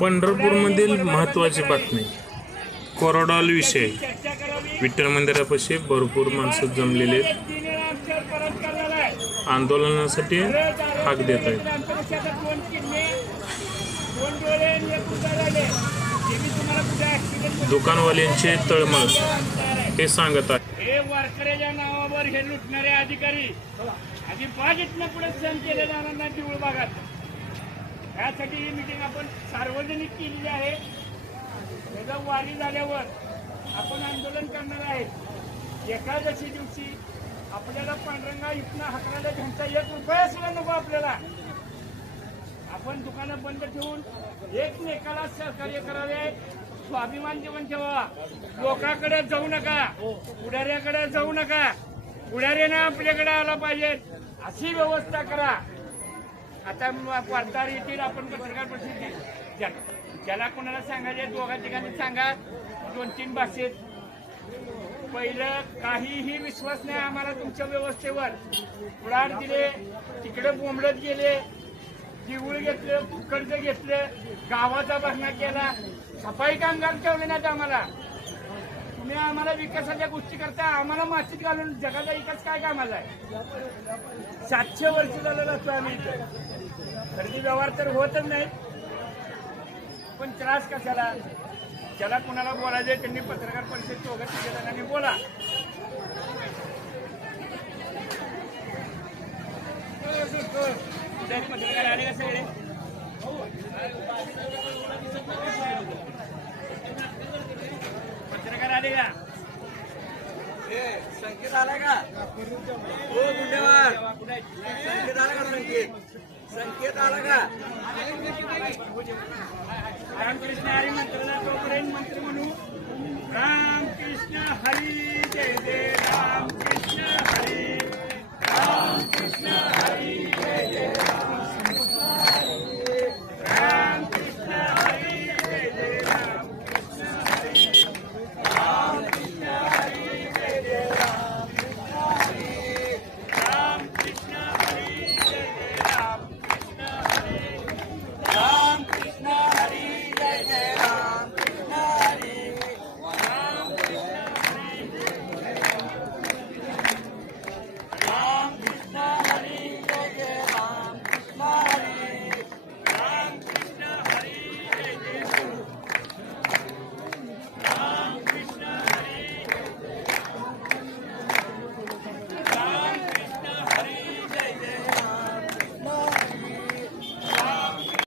पंढरपूरमधील महत्त्वाची बातमी. कोरोडॉल विषय. विठ्ठल मंदिरापाशी भरपूर माणसं जमलेले आंदोलनासाठी हाक देत आहेत. दुकानवाल्यांचे तळमळ हे सांगत आहे. हे वारकऱ्याच्या नावावर हे लुटणारे अधिकारी अजिबात इथनं पुढे सहन केले जाणार नाही देऊळ भागात. यासाठी ही मिटिंग आपण सार्वजनिक केलेली आहे. त्याचा वारी झाल्यावर आपण आंदोलन करणार आहे. एकादशी दिवशी आपल्याला पांढरंगा इथनं हाकरायला त्यांचा 1 रुपया सुद्धा नको आपल्याला. आपण दुकानं बंद ठेवून एकमेकाला सहकार्य करावे. स्वाभिमान जीवन ठेवा. लोकांकडे जाऊ नका, पुढाऱ्याकडे जाऊ नका. पुढाऱ्यानं आपल्याकडे आला पाहिजे अशी व्यवस्था करा. आता वार्ताहर येतील, आपण पत्रकार परिषद ज्याला कोणाला सांगायचे 2 ठिकाणी सांगा 2-3 भाषेत. पहिलं काहीही विश्वास नाही आम्हाला तुमच्या व्यवस्थेवर. पुढार दिले, तिकडे बोंबलत गेले, देऊळ घेतलं, कर्ज घेतलं, गावाचा भरणा केला, सफाई कामगार ठेवले नाहीत आम्हाला. तुम्ही आम्हाला विकासाच्या गोष्टी करता, आम्हाला मातीत घालून जगाचा विकास काय कामाला आहे. 700 वर्ष झालेलं असतो आम्ही इथं. खरेदी व्यवहार तर होतच नाही, पण त्रास कशाला. ज्याला कोणाला बोलायचे त्यांनी पत्रकार परिषद 2-3 जणांनी बोला. पत्रकार आले का सगळे. पत्रकार आले का. संकेत आला का. हो गुंडेवार संकेत आला का. संकेत आला का. रामकृष्ण हरी मंत्रालयात मंत्री म्हणून रामकृष्ण हरी